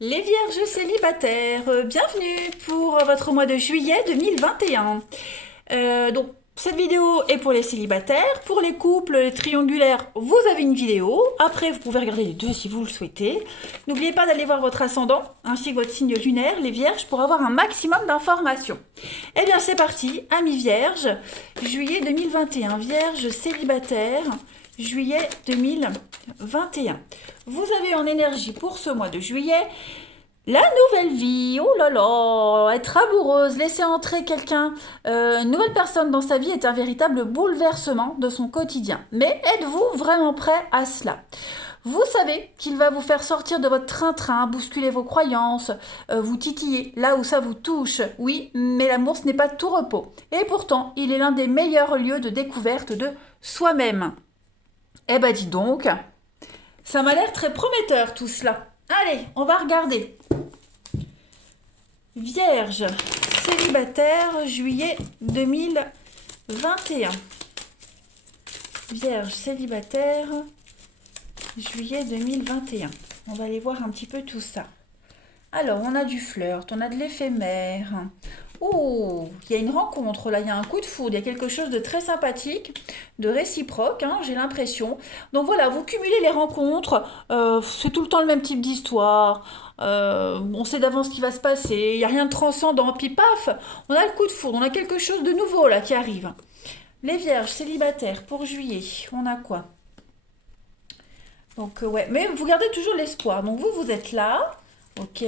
Les Vierges célibataires, bienvenue pour votre mois de juillet 2021. Donc, cette vidéo est pour les célibataires. Pour les couples les triangulaires, vous avez une vidéo. Après, vous pouvez regarder les deux si vous le souhaitez. N'oubliez pas d'aller voir votre ascendant ainsi que votre signe lunaire, les Vierges, pour avoir un maximum d'informations. Eh bien, c'est parti. Amis Vierges, juillet 2021. Vierges célibataires, juillet 2021. Vous avez en énergie pour ce mois de juillet la nouvelle vie. Oh là là, être amoureuse, laisser entrer quelqu'un, une nouvelle personne dans sa vie est un véritable bouleversement de son quotidien. Mais êtes-vous vraiment prêt à cela? Vous savez qu'il va vous faire sortir de votre train-train, bousculer vos croyances, vous titiller là où ça vous touche. Oui, mais l'amour, ce n'est pas tout repos. Et pourtant, il est l'un des meilleurs lieux de découverte de soi-même. Eh ben dis donc, ça m'a l'air très prometteur tout cela. Allez, on va regarder. Vierge, célibataire, juillet 2021. Vierge, célibataire, juillet 2021. On va aller voir un petit peu tout ça. Alors, on a du flirt, on a de l'éphémère. Oh, il y a une rencontre là, il y a un coup de foudre, il y a quelque chose de très sympathique, de réciproque, hein, j'ai l'impression. Donc voilà, vous cumulez les rencontres, c'est tout le temps le même type d'histoire, on sait d'avance ce qui va se passer, il n'y a rien de transcendant, puis paf, on a le coup de foudre, on a quelque chose de nouveau là qui arrive. Les vierges célibataires pour juillet, on a quoi? Donc ouais, mais vous gardez toujours l'espoir, donc vous êtes là, ok.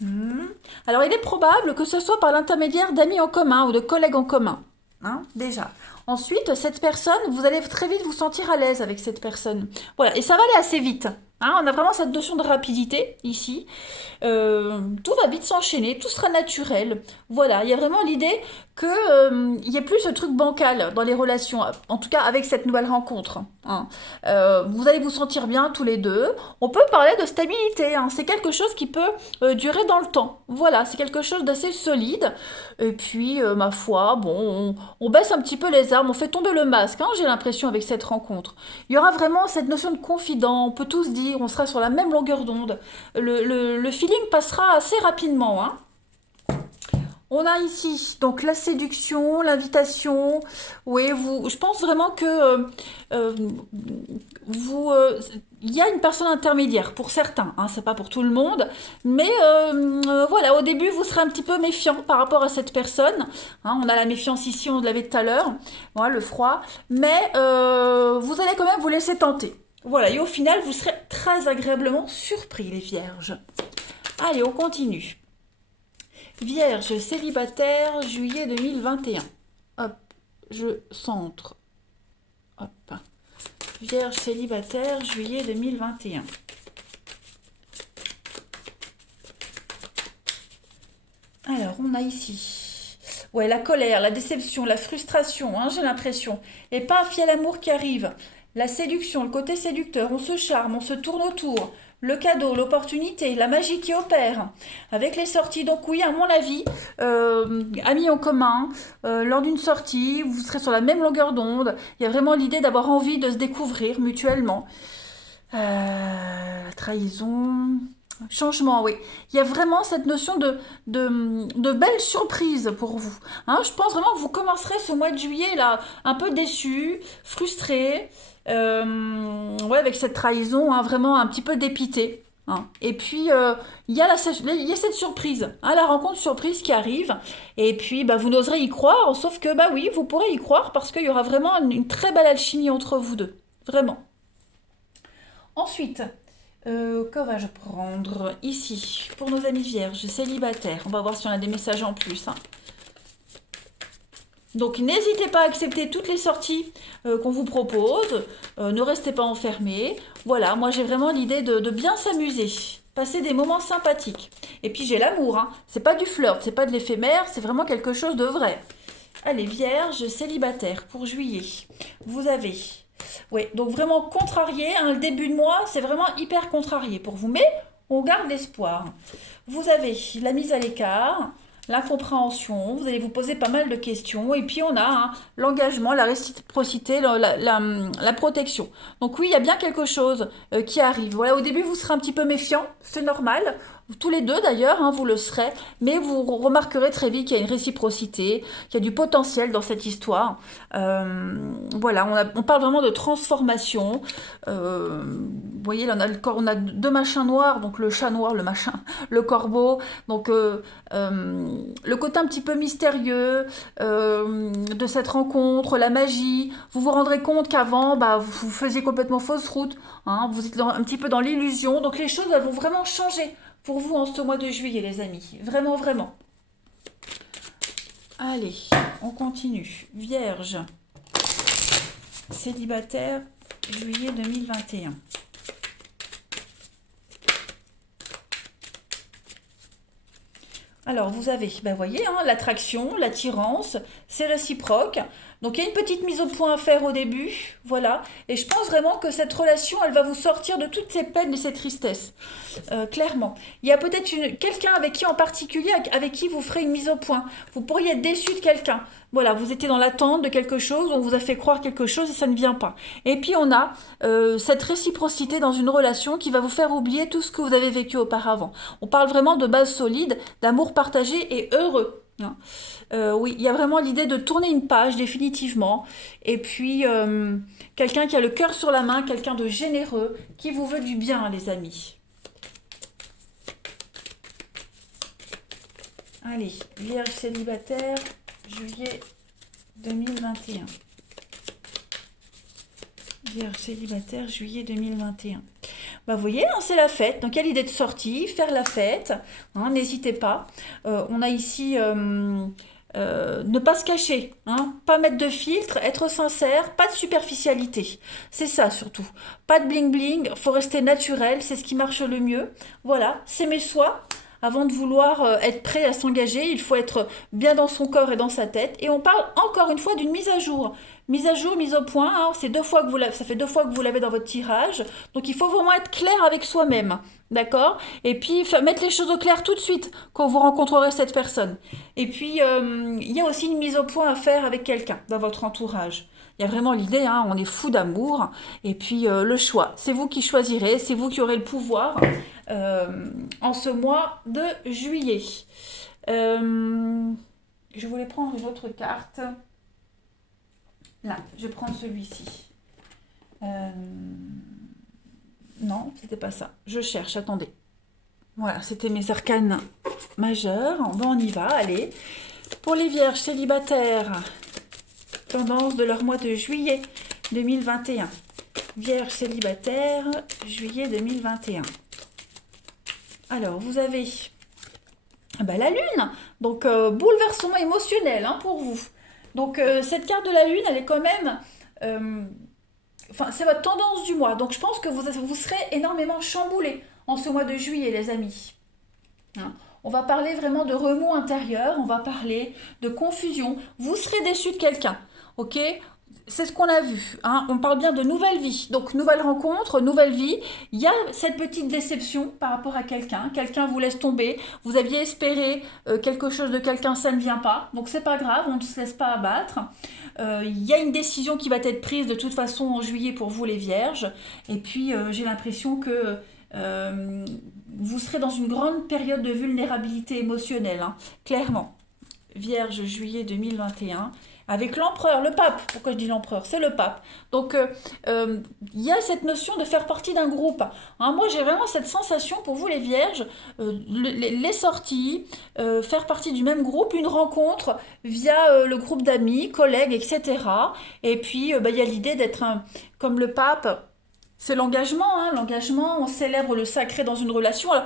Mhm. Alors, il est probable que ce soit par l'intermédiaire d'amis en commun ou de collègues en commun. Hein, déjà. Ensuite, cette personne, vous allez très vite vous sentir à l'aise avec cette personne. Voilà, et ça va aller assez vite. Hein, on a vraiment cette notion de rapidité ici. Tout va vite s'enchaîner, tout sera naturel. Voilà, il y a vraiment l'idée que il n'y ait plus ce truc bancal dans les relations, en tout cas avec cette nouvelle rencontre. Hein. Vous allez vous sentir bien tous les deux. On peut parler de stabilité, hein. C'est quelque chose qui peut durer dans le temps. Voilà, c'est quelque chose d'assez solide. Et puis, ma foi, bon, on baisse un petit peu les armes, on fait tomber le masque, hein, j'ai l'impression, avec cette rencontre. Il y aura vraiment cette notion de confident, on peut tous dire, on sera sur la même longueur d'onde. Le feeling passera assez rapidement, hein. On a ici donc la séduction, l'invitation. Oui, je pense vraiment que euh, vous, il y a une personne intermédiaire pour certains, hein, c'est pas pour tout le monde, mais voilà, au début vous serez un petit peu méfiant par rapport à cette personne. Hein, on a la méfiance ici, on l'avait tout à l'heure, voilà, le froid, mais vous allez quand même vous laisser tenter. Voilà, et au final vous serez très agréablement surpris, les vierges. Allez, on continue. Vierge célibataire, juillet 2021. Hop, je centre. Hop. Vierge célibataire, juillet 2021. Alors, on a ici. Ouais, la colère, la déception, la frustration, hein, j'ai l'impression. Et pas un fiel amour qui arrive. La séduction, le côté séducteur, on se charme, on se tourne autour. Le cadeau, l'opportunité, la magie qui opère. Avec les sorties, donc oui, à mon avis, amis en commun, lors d'une sortie, vous serez sur la même longueur d'onde. Il y a vraiment l'idée d'avoir envie de se découvrir mutuellement. Trahison, changement, oui. Il y a vraiment cette notion de belle surprise pour vous. Hein, je pense vraiment que vous commencerez ce mois de juillet là, un peu déçu, frustré, ouais, avec cette trahison, hein, vraiment un petit peu dépité. Hein. Et puis, il y a cette surprise, hein, la rencontre surprise qui arrive. Et puis, bah, vous n'oserez y croire, sauf que, bah oui, vous pourrez y croire parce qu'il y aura vraiment une très belle alchimie entre vous deux. Vraiment. Ensuite, que vais-je prendre ici pour nos amis vierges célibataires? On va voir si on a des messages en plus. Hein. Donc n'hésitez pas à accepter toutes les sorties qu'on vous propose. Ne restez pas enfermés. Voilà, moi j'ai vraiment l'idée de bien s'amuser. Passer des moments sympathiques. Et puis j'ai l'amour, hein. C'est pas du flirt, c'est pas de l'éphémère, c'est vraiment quelque chose de vrai. Allez, vierge célibataire pour juillet. Vous avez. Oui, donc vraiment contrarié, hein, le début de mois, c'est vraiment hyper contrarié pour vous, mais on garde l'espoir. Vous avez la mise à l'écart, la compréhension, vous allez vous poser pas mal de questions, et puis on a hein, l'engagement, la réciprocité, la protection. Donc oui, il y a bien quelque chose qui arrive. Voilà, au début, vous serez un petit peu méfiant, c'est normal. Tous les deux d'ailleurs, hein, vous le serez, mais vous remarquerez très vite qu'il y a une réciprocité, qu'il y a du potentiel dans cette histoire. Voilà, on parle vraiment de transformation. Vous voyez, là, on a deux machins noirs, donc le chat noir, le machin, le corbeau. Donc le côté un petit peu mystérieux de cette rencontre, la magie. Vous vous rendrez compte qu'avant, bah, vous faisiez complètement fausse route. Hein, vous êtes un petit peu dans l'illusion. Donc les choses elles vont vraiment changer pour vous en ce mois de juillet, les amis. Vraiment, vraiment. Allez, on continue. Vierge, célibataire, juillet 2021. Alors, vous avez, ben voyez, hein, l'attraction, l'attirance, c'est réciproque. Donc, il y a une petite mise au point à faire au début, voilà. Et je pense vraiment que cette relation, elle va vous sortir de toutes ces peines et ces tristesses, clairement. Il y a peut-être quelqu'un avec qui en particulier, avec qui vous ferez une mise au point. Vous pourriez être déçu de quelqu'un. Voilà, vous étiez dans l'attente de quelque chose, on vous a fait croire quelque chose et ça ne vient pas. Et puis, on a cette réciprocité dans une relation qui va vous faire oublier tout ce que vous avez vécu auparavant. On parle vraiment de base solide, d'amour partagé et heureux. Hein. Oui, il y a vraiment l'idée de tourner une page définitivement. Et puis, quelqu'un qui a le cœur sur la main, quelqu'un de généreux, qui vous veut du bien, les amis. Allez, Vierge célibataire, juillet 2021. Vierge célibataire, juillet 2021. Bah, vous voyez, hein, c'est la fête. Donc, il y a l'idée de sortie, faire la fête. Hein, n'hésitez pas. On a ici ne pas se cacher, hein, pas mettre de filtre, être sincère, pas de superficialité. C'est ça surtout. Pas de bling bling, faut rester naturel, c'est ce qui marche le mieux. Voilà, s'aimer soi. Avant de vouloir être prêt à s'engager, il faut être bien dans son corps et dans sa tête. Et on parle encore une fois d'une mise à jour. Mise à jour, mise au point, hein, c'est ça fait 2 fois que vous l'avez dans votre tirage. Donc il faut vraiment être clair avec soi-même. D'accord. Et puis mettre les choses au clair tout de suite quand vous rencontrerez cette personne. Et puis il y a aussi une mise au point à faire avec quelqu'un dans votre entourage. Il y a vraiment l'idée, hein, on est fou d'amour. Et puis le choix, c'est vous qui choisirez, c'est vous qui aurez le pouvoir en ce mois de juillet. Je voulais prendre une autre carte. Là, je vais prendre celui-ci. Non, c'était pas ça. Je cherche, attendez. Voilà, c'était mes arcanes majeurs. Bon, on y va, allez. Pour les vierges célibataires, tendance de leur mois de juillet 2021. Vierge célibataire, juillet 2021. Alors, vous avez la lune. Donc, bouleversement émotionnel hein, pour vous. Donc, cette carte de la lune, elle est quand même... c'est votre tendance du mois. Donc, je pense que vous serez énormément chamboulé en ce mois de juillet, les amis. Hein. On va parler vraiment de remous intérieur, on va parler de confusion. Vous serez déçu de quelqu'un, ok ? C'est ce qu'on a vu, hein. On parle bien de nouvelle vie. Donc, nouvelle rencontre, nouvelle vie. Il y a cette petite déception par rapport à quelqu'un. Quelqu'un vous laisse tomber. Vous aviez espéré quelque chose de quelqu'un, ça ne vient pas. Donc, c'est pas grave, on ne se laisse pas abattre. Il y a une décision qui va être prise de toute façon en juillet pour vous, les vierges. Et puis, j'ai l'impression que vous serez dans une grande période de vulnérabilité émotionnelle, hein, clairement. Vierge, juillet 2021. Avec l'empereur, le pape. Pourquoi je dis l'empereur? C'est le pape. Donc, il y a cette notion de faire partie d'un groupe. Hein, moi, j'ai vraiment cette sensation pour vous, les vierges, les sorties, faire partie du même groupe, une rencontre via le groupe d'amis, collègues, etc. Et puis, il y a l'idée d'être comme le pape. C'est l'engagement, hein, l'engagement, on célèbre le sacré dans une relation. Alors,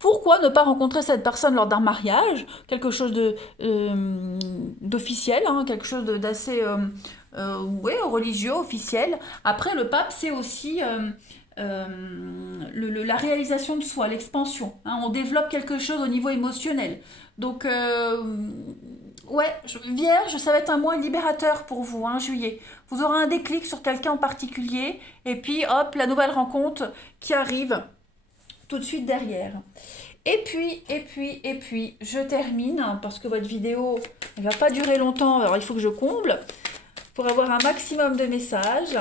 pourquoi ne pas rencontrer cette personne lors d'un mariage, quelque chose d'officiel, hein, quelque chose d'assez religieux, officiel. Après, le pape, c'est aussi la réalisation de soi, l'expansion. Hein, on développe quelque chose au niveau émotionnel. Donc, Vierge, ça va être un mois libérateur pour vous, hein, juillet. Vous aurez un déclic sur quelqu'un en particulier, et puis hop, la nouvelle rencontre qui arrive. tout de suite derrière. Et puis, je termine, hein, parce que votre vidéo ne va pas durer longtemps, alors il faut que je comble, pour avoir un maximum de messages.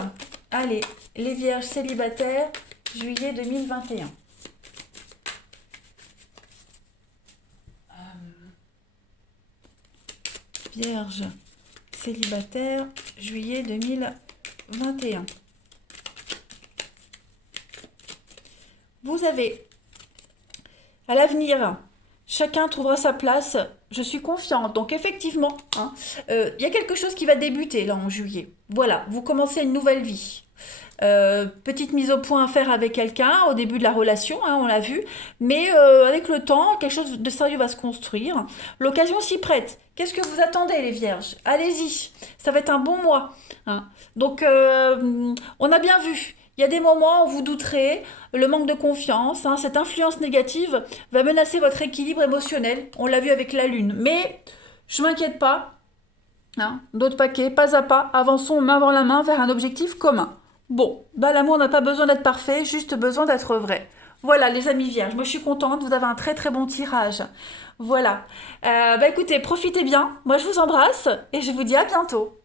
Allez, les vierges célibataires, juillet 2021. Vierge célibataire, juillet 2021. Vous avez, à l'avenir, chacun trouvera sa place. Je suis confiante. Donc effectivement, hein, y a quelque chose qui va débuter là en juillet. Voilà, vous commencez une nouvelle vie. Petite mise au point à faire avec quelqu'un au début de la relation, hein, on l'a vu, mais avec le temps, quelque chose de sérieux va se construire. L'occasion s'y prête. Qu'est-ce que vous attendez, les vierges? Allez-y, ça va être un bon mois, hein. Donc, on a bien vu. Il y a des moments où vous douterez, le manque de confiance, hein, cette influence négative va menacer votre équilibre émotionnel. On l'a vu avec la lune. Mais je ne m'inquiète pas, hein, d'autres paquets, pas à pas, avançons main dans la main vers un objectif commun. Bon, bah l'amour n'a pas besoin d'être parfait, juste besoin d'être vrai. Voilà les amis vierges, moi je suis contente, vous avez un très très bon tirage. Voilà. Bah écoutez, profitez bien, moi je vous embrasse et je vous dis à bientôt.